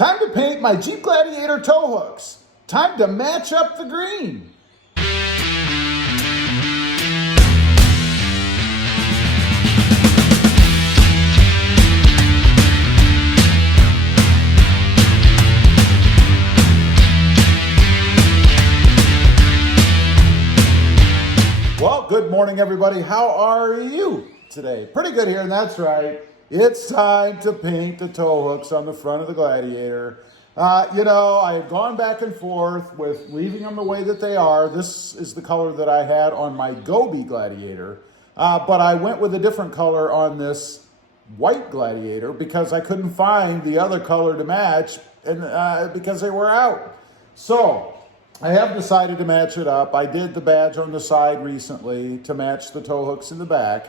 Time to paint my Jeep Gladiator tow hooks. Time to match up the green. Well, good morning, everybody. How are you today? Pretty good here, and that's right. It's time to paint the tow hooks on the front of the Gladiator. I've gone back and forth with leaving them the way that they are. This is the color that I had on my Gobi Gladiator, but I went with a different color on this white Gladiator because I couldn't find the other color to match, and because they were out. So I have decided to match it up. I did the badge on the side recently to match the tow hooks in the back.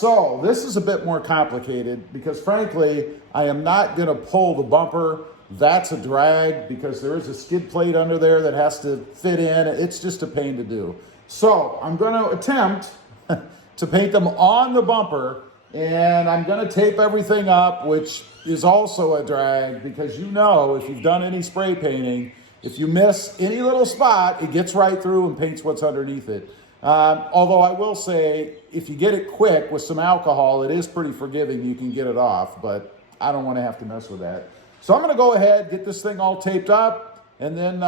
So this is a bit more complicated because frankly, I am not going to pull the bumper. That's a drag because there is a skid plate under there that has to fit in. It's just a pain to do. So I'm going to attempt to paint them on the bumper, and I'm going to tape everything up, which is also a drag because if you've done any spray painting, if you miss any little spot, it gets right through and paints what's underneath it. Although I will say, if you get it quick with some alcohol, it is pretty forgiving. You can get it off, but I don't want to have to mess with that. So I'm going to go ahead, get this thing all taped up, and then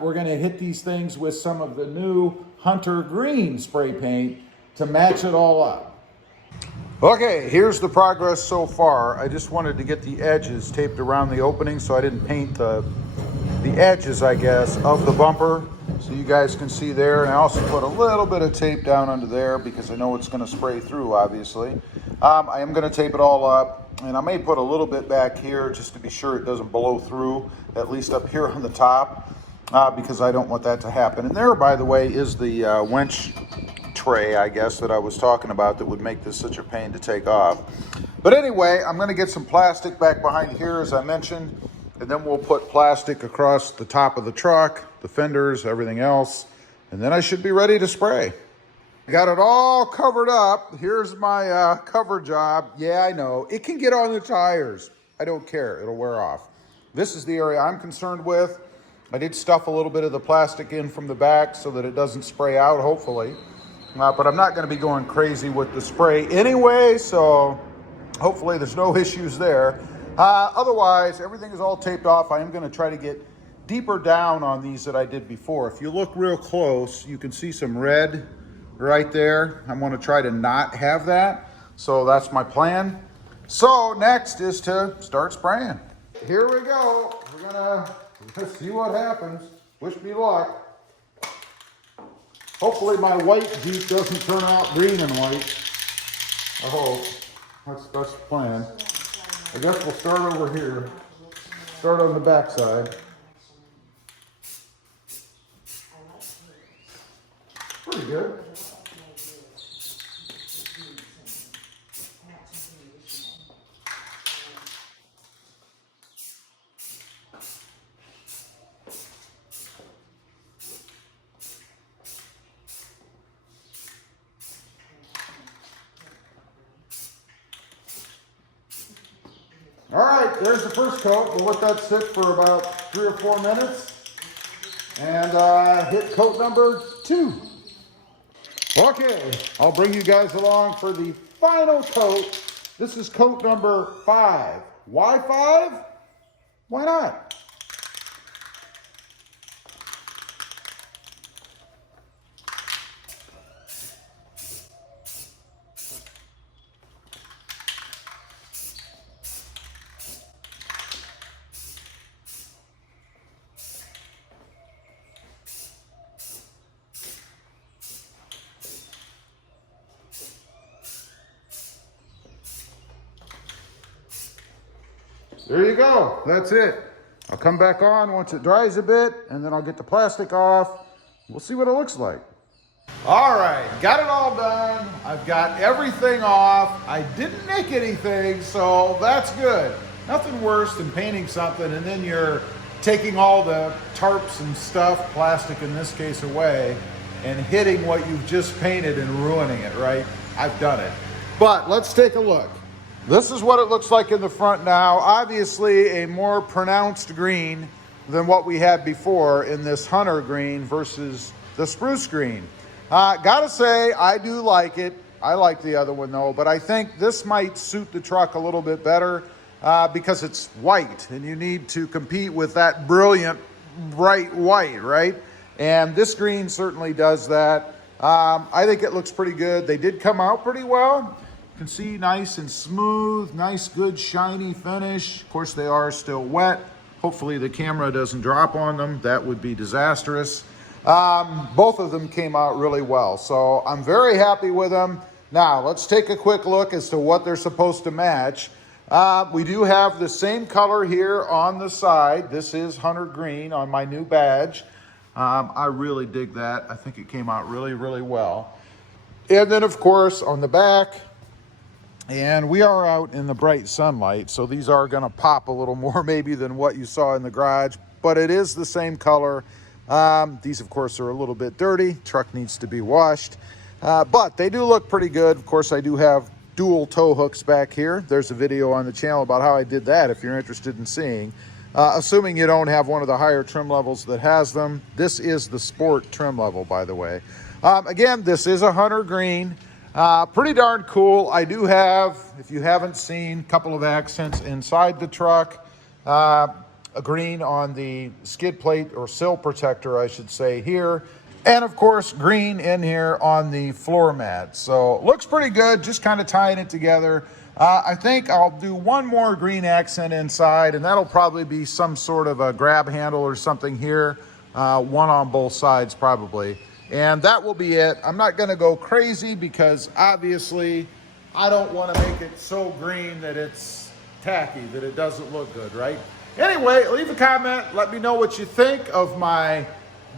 we're going to hit these things with some of the new Hunter Green spray paint to match it all up. Okay, here's the progress so far. I just wanted to get the edges taped around the opening so I didn't paint the edges, I guess, of the bumper. So you guys can see there, and I also put a little bit of tape down under there because I know it's going to spray through, obviously. I am going to tape it all up, and I may put a little bit back here just to be sure it doesn't blow through, at least up here on the top, because I don't want that to happen. And there, by the way, is the winch tray, I guess, that I was talking about that would make this such a pain to take off. But anyway, I'm going to get some plastic back behind here, as I mentioned, and then we'll put plastic across the top of the truck, the fenders, everything else, and then I should be ready to spray. Got it all covered up. Here's my cover job. Yeah, I know. It can get on the tires. I don't care. It'll wear off. This is the area I'm concerned with. I did stuff a little bit of the plastic in from the back so that it doesn't spray out, hopefully. But I'm not going to be going crazy with the spray anyway, so hopefully there's no issues there. Otherwise, everything is all taped off. I am going to try to get deeper down on these that I did before. If you look real close, you can see some red right there. I'm going to try to not have that. So that's my plan. So next is to start spraying. Here we go. We're going to see what happens. Wish me luck. Hopefully my white Jeep doesn't turn out green and white. I hope. That's the best plan. I guess we'll start over here. Start on the back side. Pretty good. All right, there's the first coat. We'll let that sit for about 3 or 4 minutes and hit coat number 2. Okay, I'll bring you guys along for the final coat. This is coat number 5. Why 5? Why not? There you go. That's it. I'll come back on once it dries a bit, and then I'll get the plastic off. We'll see what it looks like. All right, got it all done. I've got everything off. I didn't nick anything, so that's good. Nothing worse than painting something and then you're taking all the tarps and stuff, plastic in this case, away and hitting what you've just painted and ruining it, right? I've done it. But let's take a look. This is what it looks like in the front now. Obviously a more pronounced green than what we had before in this hunter green versus the spruce green. Gotta say, I do like it. I like the other one though, but I think this might suit the truck a little bit better because it's white and you need to compete with that brilliant, bright white, right? And this green certainly does that. I think it looks pretty good. They did come out pretty well. You can see nice and smooth, nice, good, shiny finish. Of course, they are still wet. Hopefully the camera doesn't drop on them. That would be disastrous. Both of them came out really well. So I'm very happy with them. Now, let's take a quick look as to what they're supposed to match. We do have the same color here on the side. This is hunter green on my new badge. I really dig that. I think it came out really, really well. And then, of course, on the back, and we are out in the bright sunlight, so these are going to pop a little more maybe than what you saw in the garage, but it is the same color. These, of course, are a little bit dirty. Truck needs to be washed, but they do look pretty good. Of course, I do have dual tow hooks back here. There's a video on the channel about how I did that if you're interested in seeing. Assuming you don't have one of the higher trim levels that has them. This is the sport trim level, by the way. Again, this is a hunter green. Pretty darn cool. I do have, if you haven't seen, a couple of accents inside the truck. A green on the skid plate or sill protector, I should say, here. And of course, green in here on the floor mat. So looks pretty good, just kind of tying it together. I think I'll do one more green accent inside, and that'll probably be some sort of a grab handle or something here. One on both sides probably. And that will be it. I'm not gonna go crazy because obviously I don't wanna make it so green that it's tacky, that it doesn't look good, right? Anyway, leave a comment. Let me know what you think of my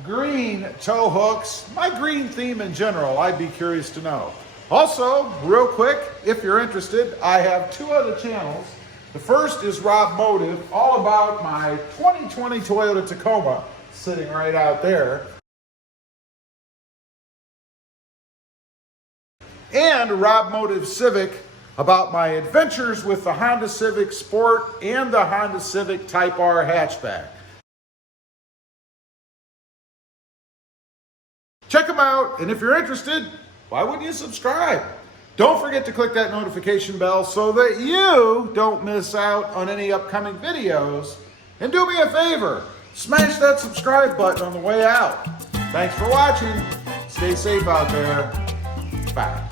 green tow hooks, my green theme in general. I'd be curious to know. Also, real quick, if you're interested, I have two other channels. The first is Rob Motive, all about my 2020 Toyota Tacoma, sitting right out there. And Rob Motive Civic, about my adventures with the Honda Civic Sport and the Honda Civic Type R hatchback. Check them out, and if you're interested, why wouldn't you subscribe? Don't forget to click that notification bell so that you don't miss out on any upcoming videos. And do me a favor, smash that subscribe button on the way out. Thanks for watching. Stay safe out there. Bye.